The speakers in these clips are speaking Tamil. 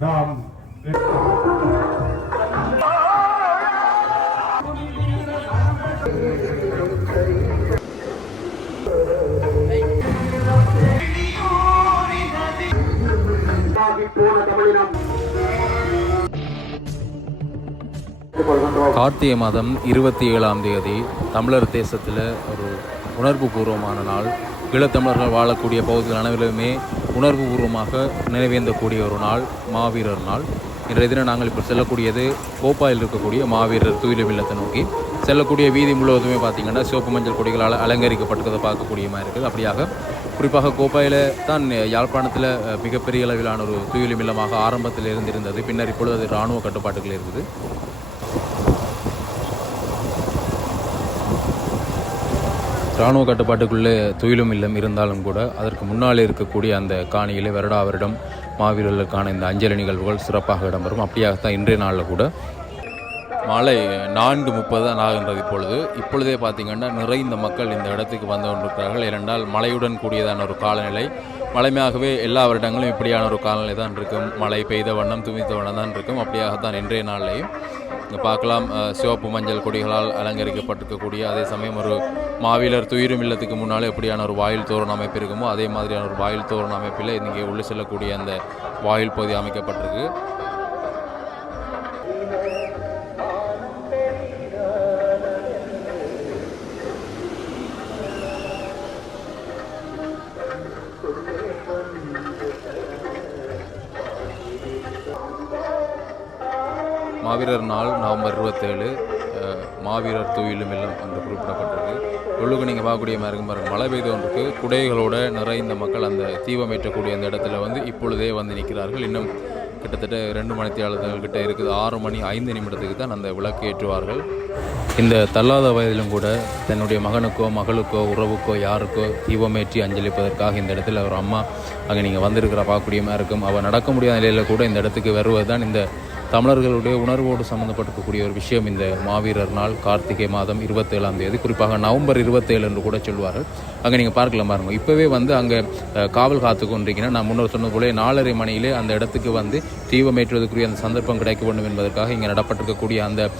நாம் கார்த்திகை மாதம் இருபத்தி ஏழாம் தேதி தமிழர் தேசத்தில் ஒரு உணர்வு பூர்வமான நாள் ஈழத்தமிழர்கள் வாழக்கூடிய பகுதிகள் அனைவருமே உணர்வு பூர்வமாக நினைவேந்தக்கூடிய ஒரு நாள் மாவீரர் நாள். இன்றைய தினம் நாங்கள் இப்போ செல்லக்கூடியது கோப்பாயில் இருக்கக்கூடிய மாவீரர் துயிலும் இல்லத்தை நோக்கி. செல்லக்கூடிய வீதி முழுவதுமே பார்த்திங்கன்னா சிவப்பு மஞ்சள் கொடிகளால் அலங்கரிக்கப்பட்டிருக்கிறத மாதிரி இருக்குது. அப்படியாக குறிப்பாக கோப்பாயில் தான் யாழ்ப்பாணத்தில் மிகப்பெரிய அளவிலான ஒரு துயிலும் இல்லமாக ஆரம்பத்தில் இருந்து இருந்தது பின்னர் இப்பொழுது அது இராணுவ கட்டுப்பாட்டுகள் இருக்குது. இராணுவ கட்டுப்பாட்டுக்குள்ளே துயிலும் இல்லம் இருந்தாலும் கூட அதற்கு முன்னாலே இருக்கக்கூடிய அந்த காணியிலே வருடா வருடம் மாவீரர்களுக்கான இந்த அஞ்சலி நிகழ்வுகள் சிறப்பாக இடம்பெறும். அப்படியாகத்தான் இன்றைய நாளில் கூட. மாலை நான்கு முப்பது தான் ஆகின்றது இப்பொழுது. இப்பொழுதே பார்த்தீங்கன்னா நிறைந்த மக்கள் இந்த இடத்துக்கு வந்து கொண்டிருக்கிறார்கள். ஏனென்றால் மழையுடன் கூடியதான ஒரு காலநிலை. மழைமையாகவே எல்லா வருடங்களும் இப்படியான ஒரு காலநிலை தான் இருக்கும். மழை பெய்த வண்ணம் துமித்த வண்ணம் தான் இருக்கும். அப்படியாகத்தான் இன்றைய நாளிலையும். இங்கே பார்க்கலாம் சிவப்பு மஞ்சள் கொடிகளால் அலங்கரிக்கப்பட்டிருக்கக்கூடிய அதே சமயம் ஒரு மாவீரர் துயிரும் இல்லத்துக்கு முன்னாலே எப்படியான ஒரு வாயில் தோரண அமைப்பு இருக்குமோ அதே மாதிரியான ஒரு வாயில் தோரண அமைப்பில் இங்கே உள்ளே செல்லக்கூடிய அந்த வாயில் பகுதி அமைக்கப்பட்டிருக்கு. மாவீரர் நாள் நவம்பர் இருபத்தேழு மாவீரர் துயிலும் இல்லம் என்று குறிப்பிடப்பட்டிருக்கு உள்ளுக்கு நீங்கள் பார்க்கக்கூடிய மாதிரி இருக்கும் மழை பெய்து ஒன்றுக்கு குடைகளோட நிறைந்த மக்கள் அந்த தீபம் ஏற்றக்கூடிய அந்த இடத்துல வந்து இப்பொழுதே வந்து நிற்கிறார்கள். இன்னும் கிட்டத்தட்ட ரெண்டு மணித்தியாளர்கள் கிட்ட இருக்குது. ஆறு மணி ஐந்து நிமிடத்துக்கு தான் அந்த விளக்கு ஏற்றுவார்கள். இந்த தள்ளாத வயதிலும் கூட தன்னுடைய மகனுக்கோ மகளுக்கோ உறவுக்கோ யாருக்கோ தீபமேற்றி அஞ்சலிப்பதற்காக இந்த இடத்துல ஒரு அம்மா அங்கே நீங்கள் வந்திருக்கிற பார்க்கக்கூடியமாக இருக்கும். அவள் நடக்க முடியாத நிலையில் கூட இந்த இடத்துக்கு வருவது தான் இந்த தமிழர்களுடைய உணர்வோடு சம்மந்தப்பட்டிருக்கக்கூடிய ஒரு விஷயம் இந்த மாவீரர் நாள் கார்த்திகை மாதம் இருபத்தேழாம் தேதி குறிப்பாக நவம்பர் இருபத்தேழு என்று கூட சொல்வார்கள். அங்கே நீங்கள் பார்க்கலாம் பாருங்க. இப்போவே வந்து அங்கே காவல் காத்து கொண்டிருக்கிறேன் நான் முன்னர் சொன்னது போல நாலரை மணியிலே அந்த இடத்துக்கு வந்து தீபமேற்றுவதற்குரிய அந்த சந்தர்ப்பம் கிடைக்க வேண்டும் என்பதற்காக இங்கே நடப்பட்டிருக்கக்கூடிய அந்த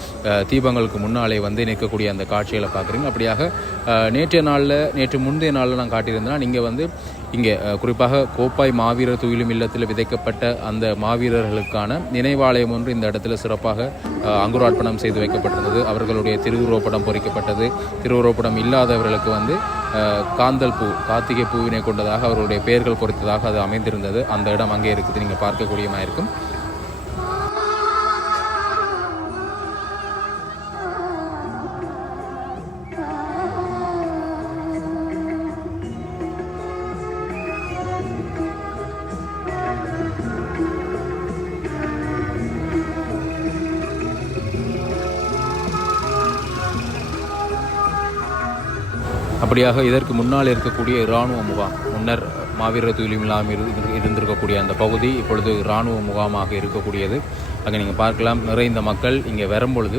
தீபங்களுக்கு முன்னாலே வந்து நிற்கக்கூடிய அந்த காட்சிகளை பார்க்குறீங்க. அப்படியாக நேற்றைய நாளில் நேற்று முந்தைய நாளில் நான் காட்டியிருந்தேன்னா நீங்கள் வந்து இங்கே குறிப்பாக கோப்பாய் மாவீரர் துயிலும் இல்லத்தில் விதைக்கப்பட்ட அந்த மாவீரர்களுக்கான நினைவாலயம் ஒன்று இந்த இடத்துல சிறப்பாக அங்குரார்ப்பணம் செய்து வைக்கப்பட்டிருந்தது. அவர்களுடைய திருவுருவப்படம் பொறிக்கப்பட்டது. திருவுருவப்படம் இல்லாதவர்களுக்கு வந்து காந்தல் பூ கார்த்திகை பூவினை கொண்டதாக அவருடைய பெயர்கள் பொறித்ததாக அது அமைந்திருந்தது. அந்த இடம் அங்கே இருக்குது. நீங்கள் பார்க்கக்கூடியமாக இருக்கும் அப்படியாக இதற்கு முன்னால் இருக்கக்கூடிய இராணுவ முகாம் முன்னர் மாவீரர் துயிலும் இல்லாமல் இரு- இருந்திருக்கக்கூடிய அந்த பகுதி இப்பொழுது இராணுவ முகாமாக இருக்கக்கூடியது. அங்கே நீங்கள் பார்க்கலாம் நிறைந்த மக்கள் இங்கே வரும்பொழுது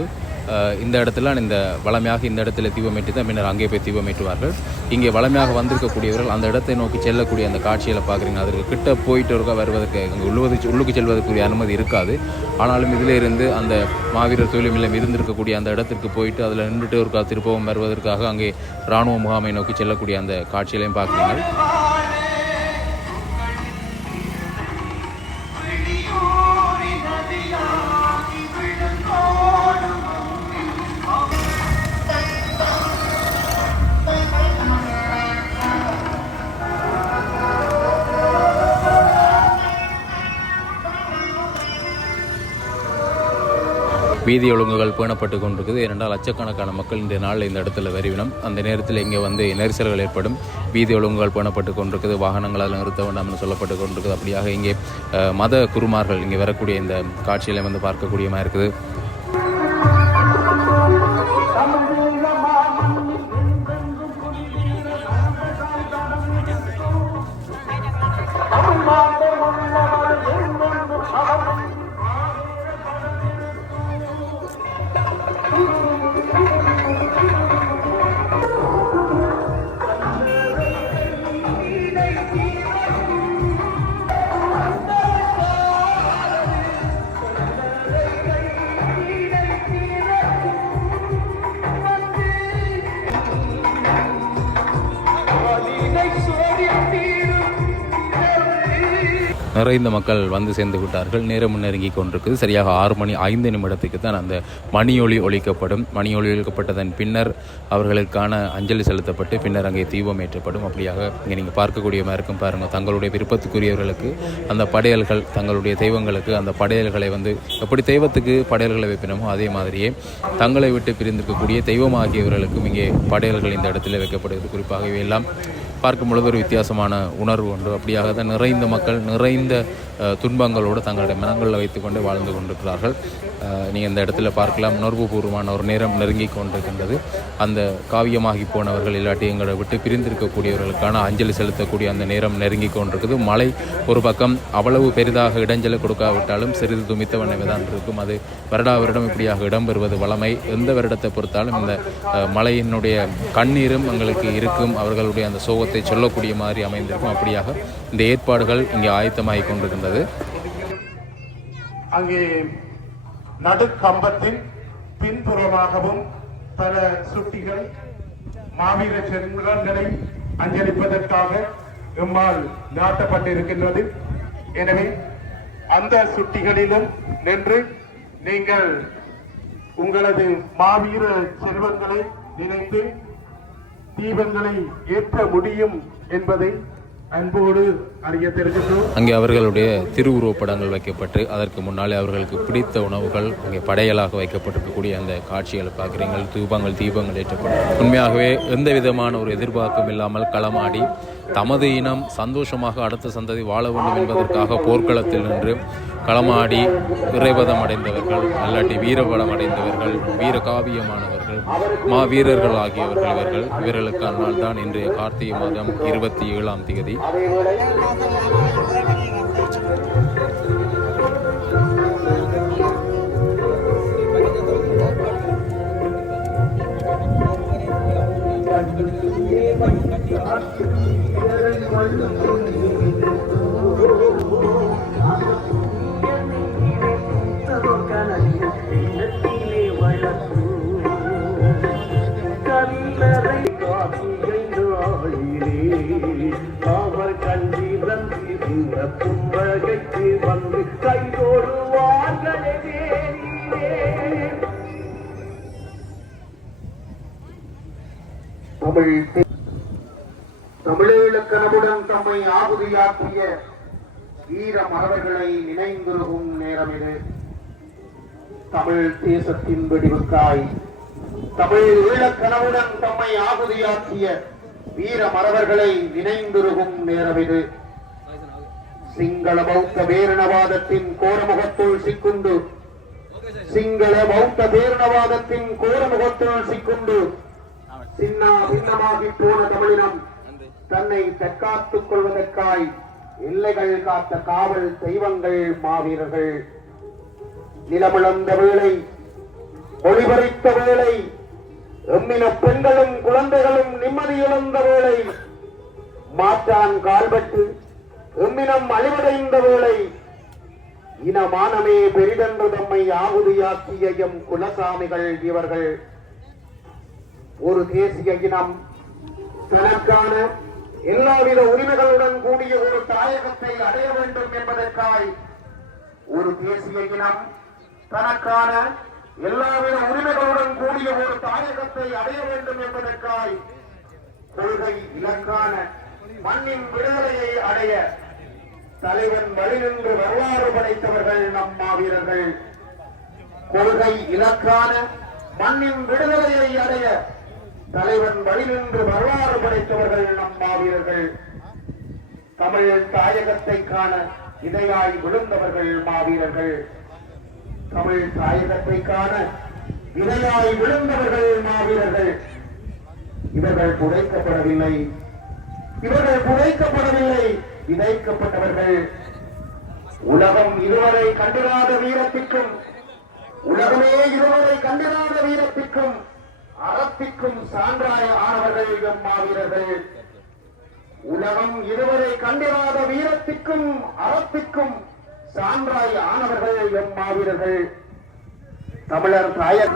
இந்த இடத்துல இந்த வளமையாக இந்த இடத்துல தீபமேற்றி தான் பின்னர் அங்கே போய் தீபமேற்றுவார்கள் இங்கே வளமையாக வந்திருக்கக்கூடியவர்கள் அந்த இடத்தை நோக்கி செல்லக்கூடிய அந்த காட்சிகளை பார்க்குறீங்க. அதற்கு கிட்ட போயிட்டு இருக்க வருவதற்கு இங்கே உள்ளுவது உள்ளுக்கு செல்வதற்குரிய அனுமதி இருக்காது. ஆனாலும் இதில் இருந்து அந்த மாவீரர் தொழில் இருந்திருக்கக்கூடிய அந்த இடத்திற்கு போயிட்டு அதில் நின்றுட்டு ஒரு திருப்பவும் வருவதற்காக அங்கே இராணுவ முகாமை நோக்கி செல்லக்கூடிய அந்த காட்சிகளையும் பார்க்குறீங்க. வீதி ஒழுங்குகள் பேணப்பட்டு கொண்டிருக்குது. ஏனென்றால் லட்சக்கணக்கான மக்கள் இந்த நாளில் இந்த இடத்துல வருவினம் அந்த நேரத்தில் இங்கே வந்து நெரிசல்கள் ஏற்படும். வீதி ஒழுங்குகள் பேணப்பட்டு கொண்டிருக்குது. வாகனங்களால் நிறுத்த வேண்டாம்னு சொல்லப்பட்டு கொண்டிருக்குது. அப்படியாக இங்கே மத குருமார்கள் இங்கே வரக்கூடிய இந்த காட்சிகளை வந்து பார்க்கக்கூடியமாக இருக்குது. நிறைந்த மக்கள் வந்து சேர்ந்து விட்டார்கள் நேரம் நெருங்கி கொண்டிருக்குது. சரியாக ஆறு மணி ஐந்து நிமிடத்துக்கு தான் அந்த மணியொலி ஒழிக்கப்படும் மணியொலி ஒழிக்கப்பட்டதன் பின்னர் அவர்களுக்கான அஞ்சலி செலுத்தப்பட்டு பின்னர் அங்கே தீபம் ஏற்றப்படும். அப்படியாக இங்கே நீங்கள் பார்க்கக்கூடிய மாதிரி இருக்கும் பாருங்கள் தங்களுடைய விருப்பத்துக்குரியவர்களுக்கு அந்த படையல்கள் தங்களுடைய தெய்வங்களுக்கு அந்த படையல்களை வந்து எப்படி தெய்வத்துக்கு படையல்களை வைப்பினமோ அதே மாதிரியே தங்களை விட்டு பிரிந்திருக்கக்கூடிய தெய்வமாகியவர்களுக்கும் இங்கே படையல்கள் இந்த இடத்துல வைக்கப்படுகிறது. குறிப்பாக எல்லாம் பார்க்கும் பொழுது ஒரு வித்தியாசமான உணர்வு உண்டு. அப்படியாக தான் நிறைந்த மக்கள் நிறைந்த துன்பங்களோடு தங்களுடைய மனங்களில் வைத்துக்கொண்டு வாழ்ந்து கொண்டிருக்கிறார்கள். நீங்கள் இந்த இடத்துல பார்க்கலாம். நோர்வுபூர்வமான ஒரு நேரம் நெருங்கி கொண்டிருக்கின்றது. அந்த காவியமாகி போனவர்கள் இல்லாட்டி எங்களை விட்டு பிரிந்திருக்கக்கூடியவர்களுக்கான அஞ்சலி செலுத்தக்கூடிய அந்த நேரம் நெருங்கி கொண்டிருக்குது. மழை ஒரு பக்கம் அவ்வளவு பெரிதாக இடைஞ்சலை கொடுக்காவிட்டாலும் சிறிது துமித்த வண்ணமே தான் இருக்கும். அது வருடா வருடம் இப்படியாக இடம்பெறுவது வளமை எந்த வருடத்தை பொறுத்தாலும் இந்த மலையினுடைய மழையினுடைய கண்ணீரும் எங்களுக்கு இருக்கும். அவர்களுடைய அந்த சோகத்தை சொல்லக்கூடிய மாதிரி அமைந்திருக்கும். அப்படியாக இந்த ஏற்பாடுகள் இங்கே ஆயத்தமாகி கொண்டிருக்கின்றது. அங்கே நடுக்கம்பத்தின் பின்புறமாகவும் பல சுட்டிகள் மாவீர செருங்களை அஞ்சலிப்பதற்காக எம்மால் நாட்டப்பட்டிருக்கின்றது. எனவே அந்த சுட்டிகளிலும் நின்று நீங்கள் உங்களது மாவீர செல்வங்களை நினைத்து தீபங்களை ஏற்ற முடியும் என்பதை அங்கே அவர்களுடைய திருவுருவப்படங்கள் வைக்கப்பட்டு அதற்கு முன்னாலே அவர்களுக்கு பிடித்த உணவுகள் அங்கே படையலாக வைக்கப்பட்டிருக்கக்கூடிய அந்த காட்சிகளை பார்க்குறீங்கள் தூபங்கள் தீபங்கள் ஏற்றப்படும். உண்மையாகவே எந்த விதமான ஒரு எதிர்பார்ப்பும் இல்லாமல் களமாடி தமது இனம் சந்தோஷமாக அடுத்த சந்ததி வாழ வேண்டும் என்பதற்காக போர்க்களத்தில் நின்று களமாடி இறைவதம் அடைந்தவர்கள் அல்லாட்டி வீரபலம் அடைந்தவர்கள் வீர காவியமானவர்கள் மா வீரர்கள் ஆகியவர்கள் இவர்கள். இவர்களுக்கு அந்நாள் தான் இன்றைய கார்த்திகை மாதம் இருபத்தி ஏழாம் தேதி கனவுடன் தம்மை ஆகுதியாக்கிய வீர மரபர்களை நினைந்திருக்கும் நேரம் இது. தமிழ் தேசத்தின் வெடிவுக்காய். தமிழ் ஈழக் தம்மை ஆகுதியாக்கிய வீர மரபர்களை நினைந்திருக்கும் நேரம் இது. சிங்கள பௌத்த பேரணவாதத்தின் கோரமுகத்துள் சிக்குண்டு. சிங்கள பௌத்த பேரணவாதத்தின் கோரமுகத்துள் சிக்குண்டு. சின்ன பின்னமாகி போன தமிழினம் தன்னை தற்காத்துக் கொள்வதற்காய் எல்லைகள் காத்த காவல் தெய்வங்கள் மாவீரர்கள். நிலமிழந்த வேளை ஒளிபறித்த வேளை எம்மின பெண்களும் குழந்தைகளும் நிம்மதி இழந்த வேளை மாற்றான் கால்பட்டு எம்மினம் அழிவடைந்த வேளை இனமானமே பெரிதென்று தம்மை ஆகுதியாக்கிய எம் குலசாமிகள் இவர்கள். ஒரு தேசிய இனம் தனக்கான எல்லாவித உரிமைகளுடன் கூடிய ஒரு தாயகத்தை அடைய வேண்டும் என்பதற்காய் ஒரு தேசிய இனம் தனக்கான எல்லாவித உரிமைகளுடன் கூடிய ஒரு தாயகத்தை அடைய வேண்டும் என்பதற்காய் கொள்கை இலக்கான மண்ணின் விடுதலையை அடைய தலைவன் வழிநின்று வரலாறு படைத்தவர்கள் நம் மாவீரர்கள். கொள்கை இலக்கான மண்ணின் விடுதலையை அடைய தலைவன் வழிநின்று வரலாறு படைத்தவர்கள் நம் மாவீரர்கள். தமிழ் தாயகத்தை காண இதையாய் விழுந்தவர்கள் மாவீரர்கள். தமிழ் தாயகத்தை காண இதையாய் விழுந்தவர்கள் மாவீரர்கள். இவர்கள் புதைக்கப்படவில்லை. இவர்கள் புதைக்கப்படவில்லை. விதைக்கப்பட்டவர்கள் உலகம் இதுவரை கண்டிராத வீரத்திற்கும் உலகமே இதுவரை கண்டிராத வீரத்திற்கும் அறத்திற்கும் சான்றாய ஆனவர்கள் எம் மாவீரர்கள். உலகம் இதுவரை கண்டிராத வீரத்திற்கும் அறத்திற்கும் சான்றாய் ஆனவர்கள் எம் மாவீரர்கள். தமிழர் தாயர்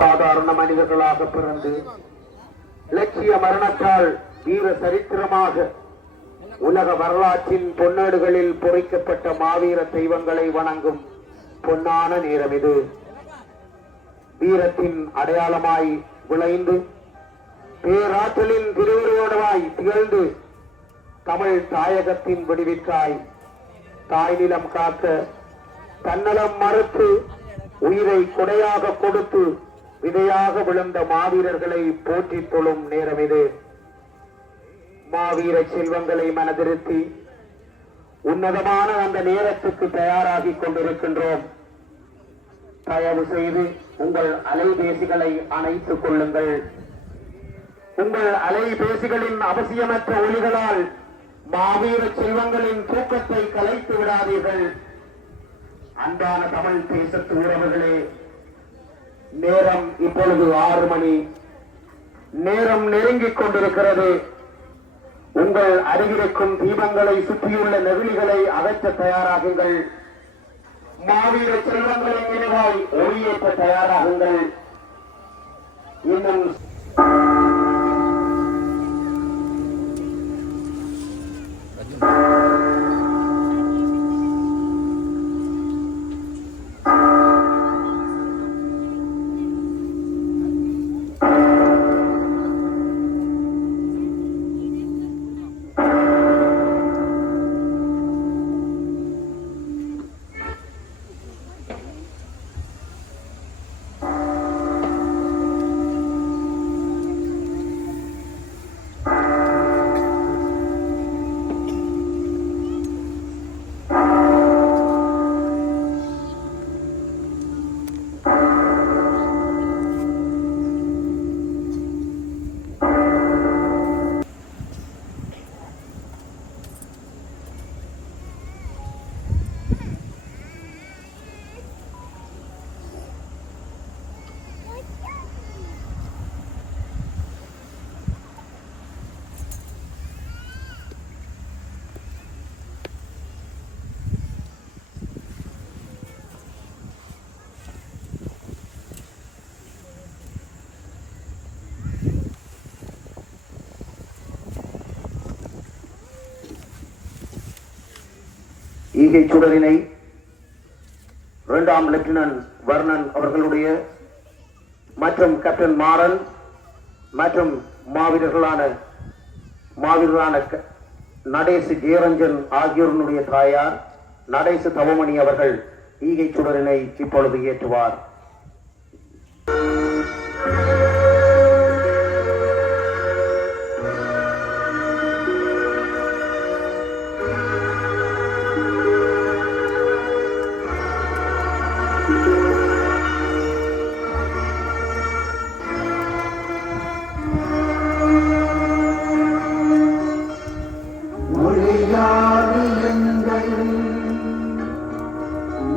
சாதாரண மனிதர்களாக பிறந்து இலட்சிய மரணத்தால் வீர சரித்திரமாக உலக வரலாற்றின் பொன்னேடுகளில் பொறிக்கப்பட்ட மாவீர தெய்வங்களை வணங்கும் பொன்னான நேரம் இது. வீரத்தின் அடையாளமாய் விளைந்து பேராற்றலின் திருவுருவடமாய் திகழ்ந்து தமிழ் தாயகத்தின் விடுவிற்காய் தாய் நிலம் காக்க தன்னலம் மறுத்து உயிரை கொடையாக கொடுத்து விதையாக விழுந்த மாவீரர்களை போற்றி தொழும் நேரம் இது. மாவீர செல்வங்களை மனதிருத்தி உன்னதமான அந்த நேரத்துக்கு தயாராகி கொண்டிருக்கின்றோம். தயவு செய்து உங்கள் அலைபேசிகளை அணைத்துக் கொள்ளுங்கள். உங்கள் அலைபேசிகளின் அவசியமற்ற ஒளிகளால் மாவீர செல்வங்களின் தூக்கத்தை கலைத்து விடாதீர்கள். அன்பான தமிழ் தேசத்து உறவுகளே நேரம் இப்பொழுது ஆறு மணி. நேரம் நெருங்கிக் கொண்டிருக்கிறது. உங்கள் அருகிருக்கும் தீபங்களை சுற்றியுள்ள நெகிழிகளை அகற்ற தயாராகுங்கள். மாவீர செல்வங்களின் நினைவாய் ஒளியேற்ற தயாராகுங்கள். இன்னும் ஈகை சுடரினை இரண்டாம் லெப்டினன்ட் வர்ணன் அவர்களுடைய மற்றும் கேப்டன் மாறன் மற்றும் மாவீரர்களான மாவீரரான க- நடேசு ஜெயரஞ்சன் ஆகியோருடைய தாயார் நடேசு தவமணி அவர்கள் ஈகை சுடரினை இப்பொழுது ஏற்றுவார்.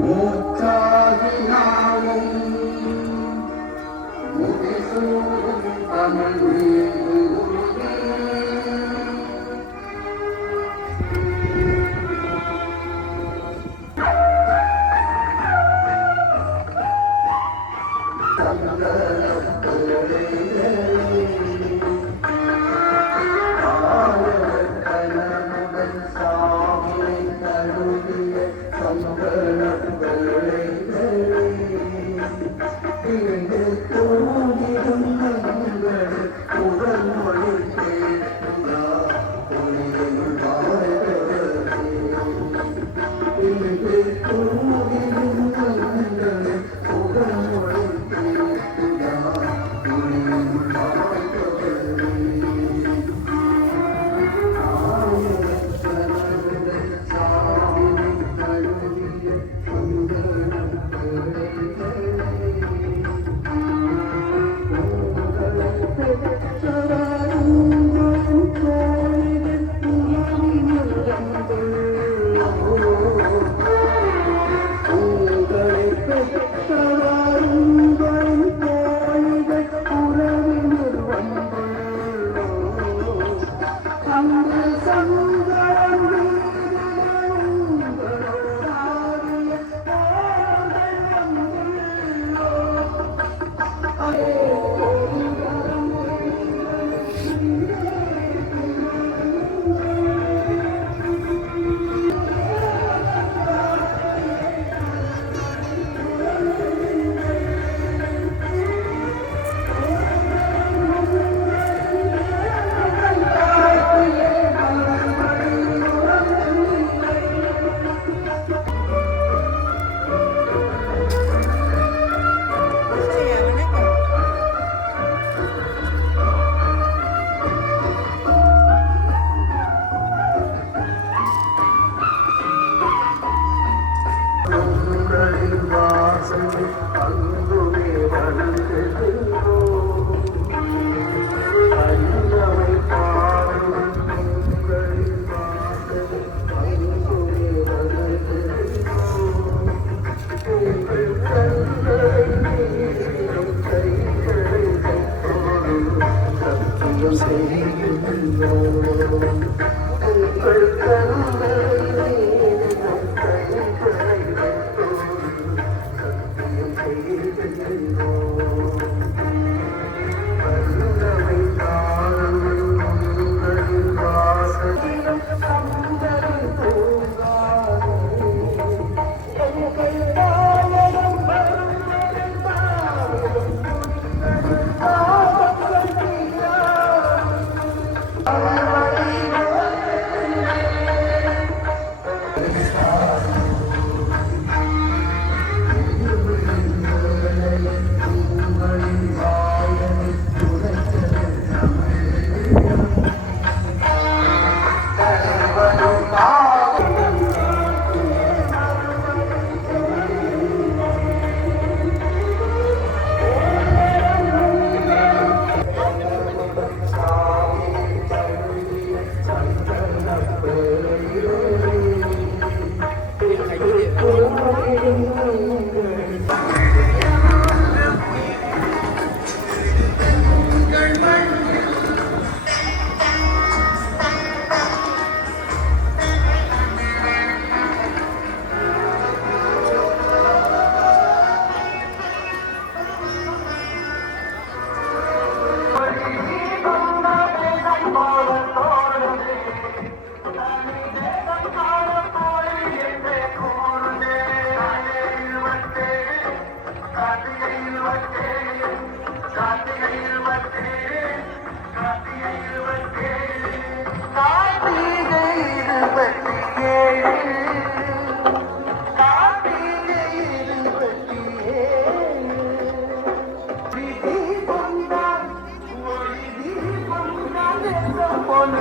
Oh, Rubén ചെയ്യുന്നു போன